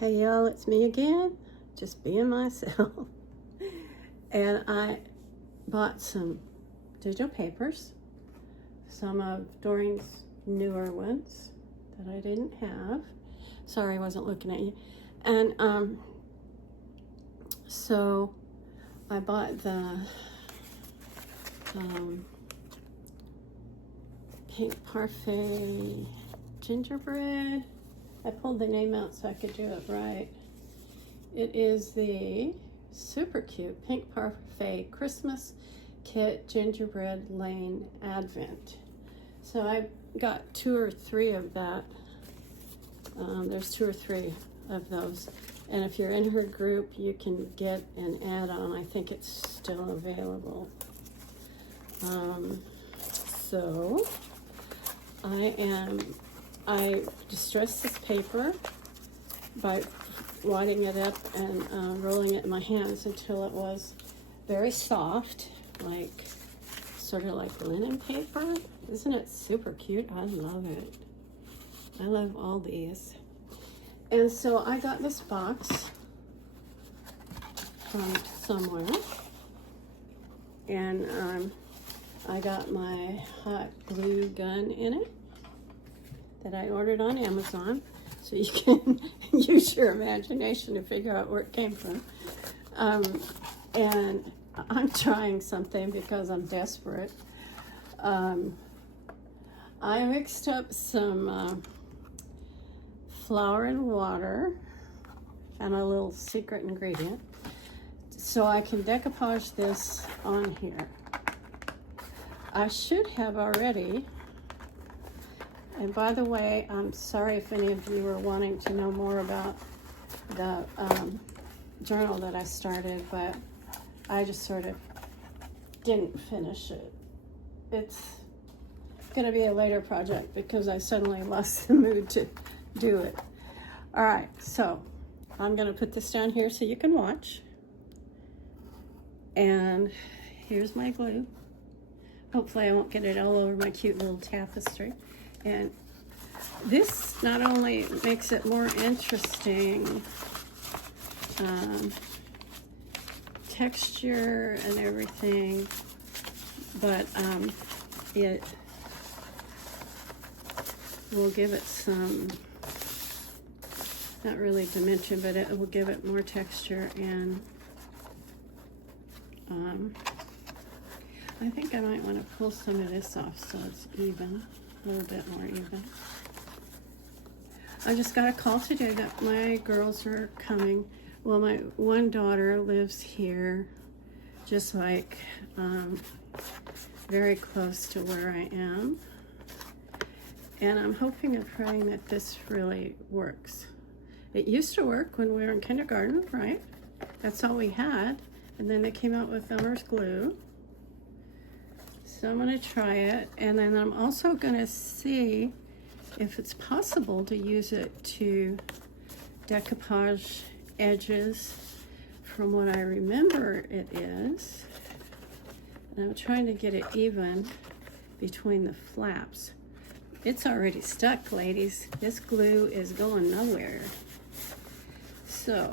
Hey y'all, it's me again, just being myself. And I bought some digital papers, some of Doreen's newer ones that I didn't have. Sorry, I wasn't looking at you. And so I bought the Pink Parfait gingerbread. I pulled the name out so I could do it right. It is the super cute Pink Parfait Christmas Kit Gingerbread Lane Advent. So I got 2 or 3 of that. There's 2 or 3 of those. And if you're in her group, you can get an add-on. I think it's still available. So I distressed this paper by wadding it up and rolling it in my hands until it was very soft, like sort of like linen paper. Isn't it super cute? I love it. I love all these. And so I got this box from somewhere, and I got my hot glue gun in it that I ordered on Amazon, so you can use your imagination to figure out where it came from. And I'm trying something because I'm desperate. I mixed up some flour and water and a little secret ingredient so I can decoupage this on here. I should have already. And by the way, I'm sorry if any of you are wanting to know more about the journal that I started, but I just sort of didn't finish it. It's going to be a later project because I suddenly lost the mood to do it. All right, so I'm going to put this down here so you can watch. And here's my glue. Hopefully I won't get it all over my cute little tapestry. And this not only makes it more interesting texture and everything, but it will give it some, not really dimension, but it will give it more texture. And I think I might want to pull some of this off so it's even. A little bit more even. I just got a call today that my girls are coming. Well, my one daughter lives here, just like very close to where I am. And I'm hoping and praying that this really works. It used to work when we were in kindergarten, right? That's all we had. And then they came out with Elmer's glue. So I'm going to try it, and then I'm also going to see if it's possible to use it to decoupage edges. From what I remember it is, and I'm trying to get it even between the flaps. It's already stuck, ladies. This glue is going nowhere. So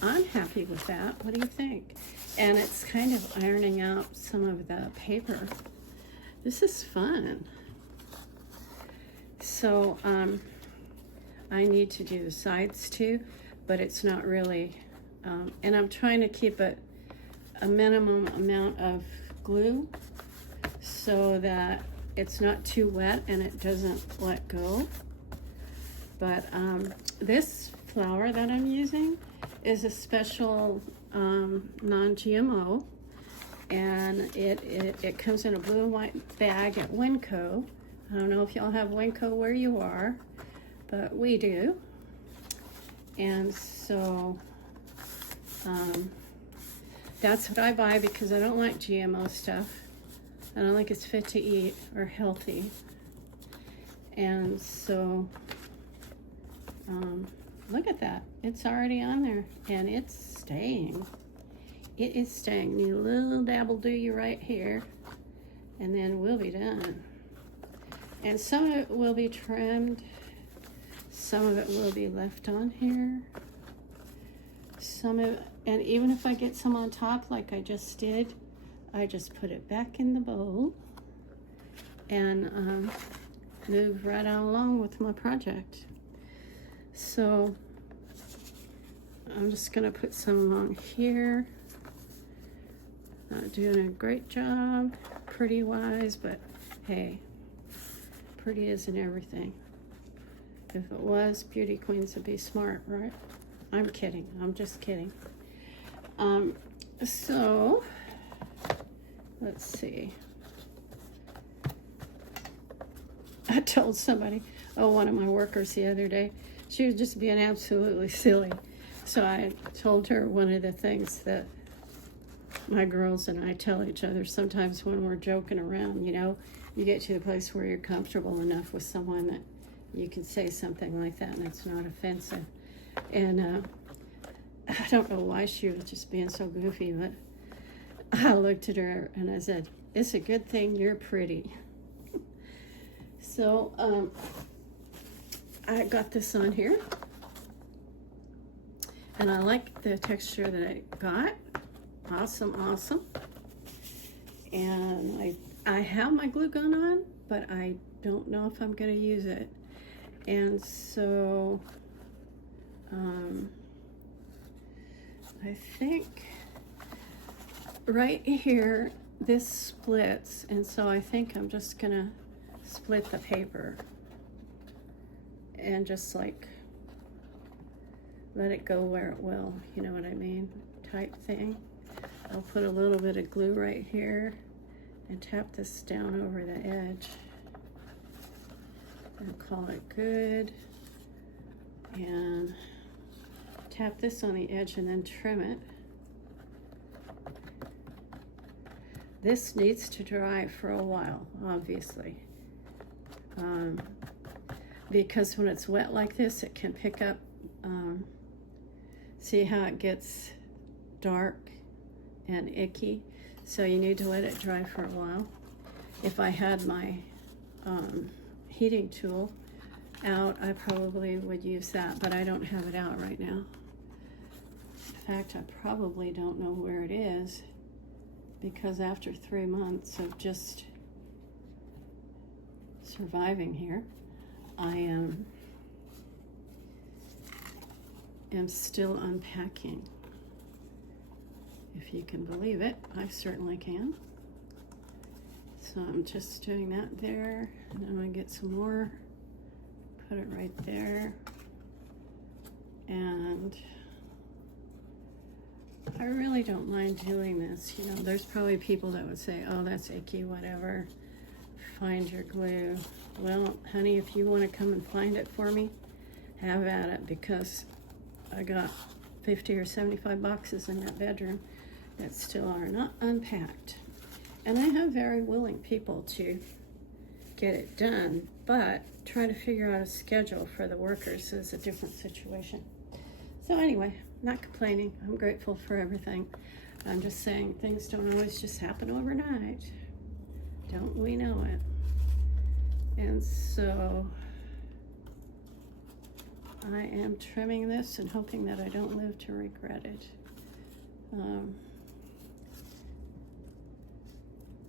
I'm happy with that. What do you think? And it's kind of ironing out some of the paper. This is fun. So I need to do the sides too, but it's not really, and I'm trying to keep it a minimum amount of glue so that it's not too wet and it doesn't let go. But this flour that I'm using is a special non-GMO, and it comes in a blue and white bag at Winco. I don't know if y'all have Winco where you are, but we do. And so that's what I buy because I don't like GMO stuff. I don't think it's fit to eat or healthy. And so look at that. It's already on there, and it's staying. It is staying. Need a little dabble do you right here, and then we'll be done. And some of it will be trimmed, Some of it will be left on here. And even if I get some on top like I just did, I just put it back in the bowl and move right on along with my project. So I'm just gonna put some on here. Not doing a great job pretty wise, but hey, pretty isn't everything. If it was, beauty queens would be smart, right? I'm kidding. I'm just kidding. So let's see. I told somebody, one of my workers the other day, she was just being absolutely silly. So I told her one of the things that my girls and I tell each other sometimes when we're joking around, you know, you get to the place where you're comfortable enough with someone that you can say something like that and it's not offensive. And I don't know why she was just being so goofy, but I looked at her and I said, it's a good thing you're pretty. So I got this on here and I like the texture that I got. Awesome. And I have my glue gun on, but I don't know if I'm going to use it. And so I think right here this splits, and so I think I'm just going to split the paper and just like let it go where it will, you know what I mean, type thing. I'll put a little bit of glue right here and tap this down over the edge and call it good, and tap this on the edge and then trim it. This needs to dry for a while, obviously, because when it's wet like this it can pick up, see how it gets dark and icky, so you need to let it dry for a while. If I had my heating tool out, I probably would use that, but I don't have it out right now. In fact, I probably don't know where it is, because after 3 months of just surviving here, I am still unpacking. If you can believe it, I certainly can. So I'm just doing that there, and I'm gonna get some more, put it right there. And I really don't mind doing this. You know, there's probably people that would say, oh, that's icky, whatever. Find your glue. Well, honey, if you want to come and find it for me, have at it, because I got 50 or 75 boxes in that bedroom that still are not unpacked. And I have very willing people to get it done, but trying to figure out a schedule for the workers is a different situation. So anyway, not complaining. I'm grateful for everything. I'm just saying things don't always just happen overnight. Don't we know it? And so I am trimming this and hoping that I don't live to regret it.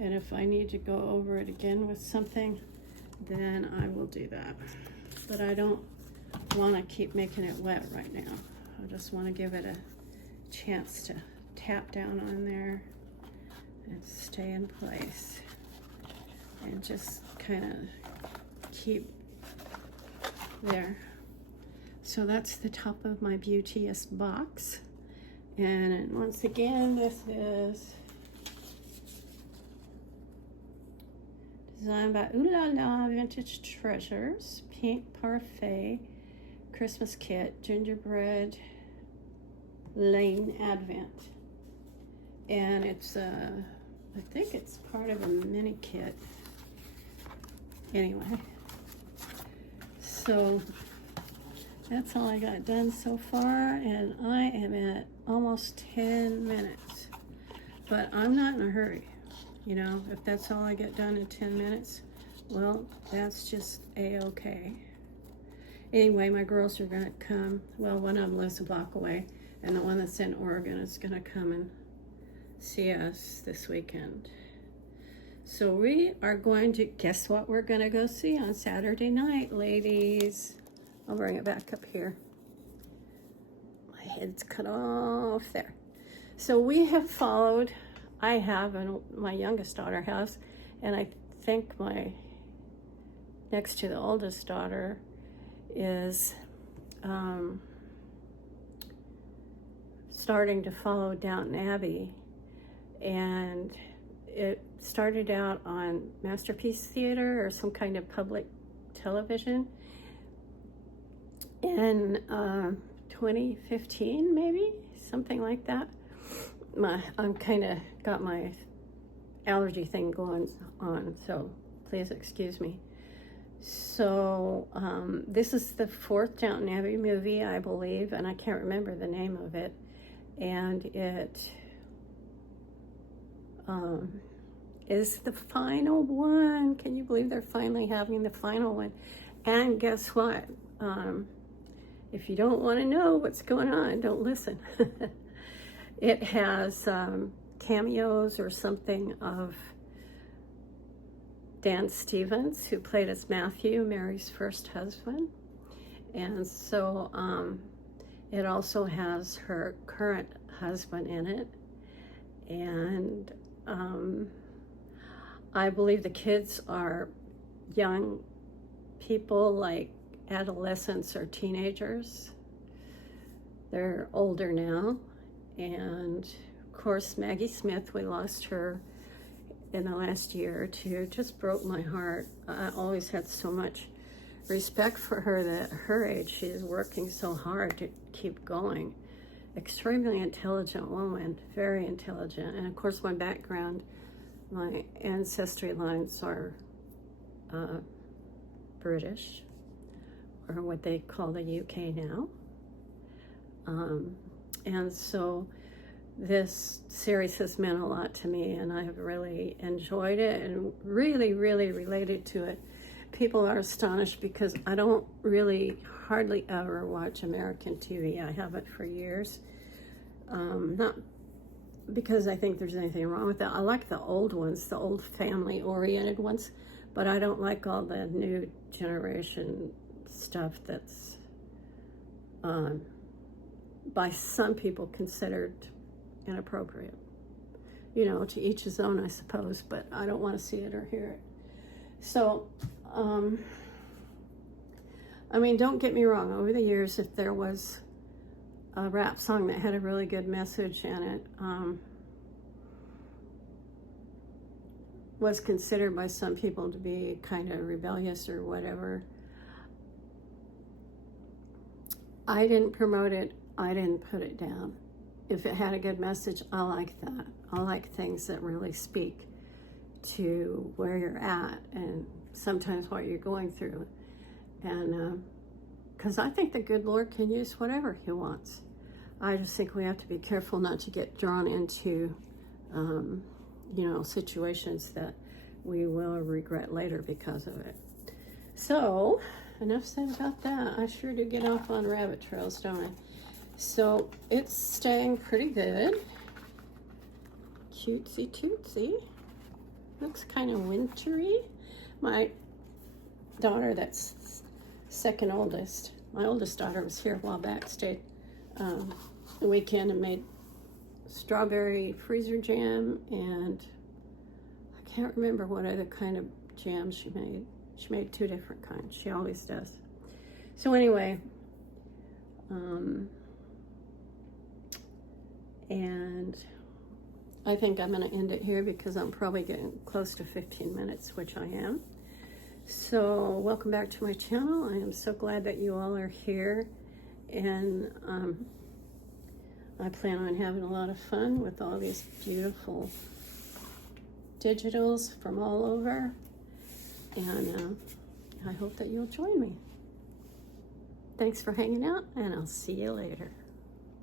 And if I need to go over it again with something, then I will do that. But I don't want to keep making it wet right now. I just want to give it a chance to tap down on there and stay in place. And just kind of keep there. So that's the top of my Beauteous box. And once again, this is designed by Ooh La La Vintage Treasures, Pink Parfait, Christmas Kit, Gingerbread Lane Advent. And it's, I think it's part of a mini kit. Anyway, so that's all I got done so far, and I am at almost 10 minutes. But I'm not in a hurry. You know, if that's all I get done in 10 minutes, well, that's just a-okay. Anyway, my girls are going to come. Well, one of them lives a block away, and the one that's in Oregon is going to come and see us this weekend. So we are going to, guess what we're going to go see on Saturday night, ladies? I'll bring it back up here. My head's cut off there. So we have followed, I have, and my youngest daughter has, and I think my next to the oldest daughter is starting to follow Downton Abbey. And it started out on Masterpiece Theater or some kind of public television in 2015, maybe, something like that. I'm kind of got my allergy thing going on, so please excuse me. So this is the 4th Downton Abbey movie, I believe, and I can't remember the name of it. And it is the final one. Can you believe they're finally having the final one? And guess what? If you don't want to know what's going on, don't listen. It has cameos or something of Dan Stevens, who played as Matthew, Mary's first husband. And so it also has her current husband in it. And I believe the kids are young people, like adolescents or teenagers. They're older now. And of course, Maggie Smith, we lost her in the last year or two. Just broke my heart. I always had so much respect for her that at her age, she's working so hard to keep going. Extremely intelligent woman, very intelligent. And of course, my background, my ancestry lines are British, or what they call the UK now. And so this series has meant a lot to me, and I have really enjoyed it and really, really related to it. People are astonished because I don't really hardly ever watch American TV. I haven't for years. Not because I think there's anything wrong with that. I like the old ones, the old family-oriented ones, but I don't like all the new generation stuff that's by some people considered inappropriate. You know, to each his own, I suppose, but I don't want to see it or hear it. So, I mean, don't get me wrong. Over the years, if there was a rap song that had a really good message in it, was considered by some people to be kind of rebellious or whatever. I didn't promote it. I didn't put it down. If it had a good message, I like that. I like things that really speak to where you're at and sometimes what you're going through. And because I think the good Lord can use whatever he wants. I just think we have to be careful not to get drawn into, you know, situations that we will regret later because of it. So, enough said about that. I sure do get off on rabbit trails, don't I? So, it's staying pretty good. Cutesy tootsy. Looks kind of wintry. My daughter, that's second oldest, my oldest daughter was here a while back, stayed the weekend and made strawberry freezer jam, and I can't remember what other kind of jam she made. She made 2 different kinds. She always does. So anyway, and I think I'm going to end it here because I'm probably getting close to 15 minutes, which I am. So welcome back to my channel. I am so glad that you all are here, and I plan on having a lot of fun with all these beautiful digitals from all over, and I hope that you'll join me. Thanks for hanging out, and I'll see you later.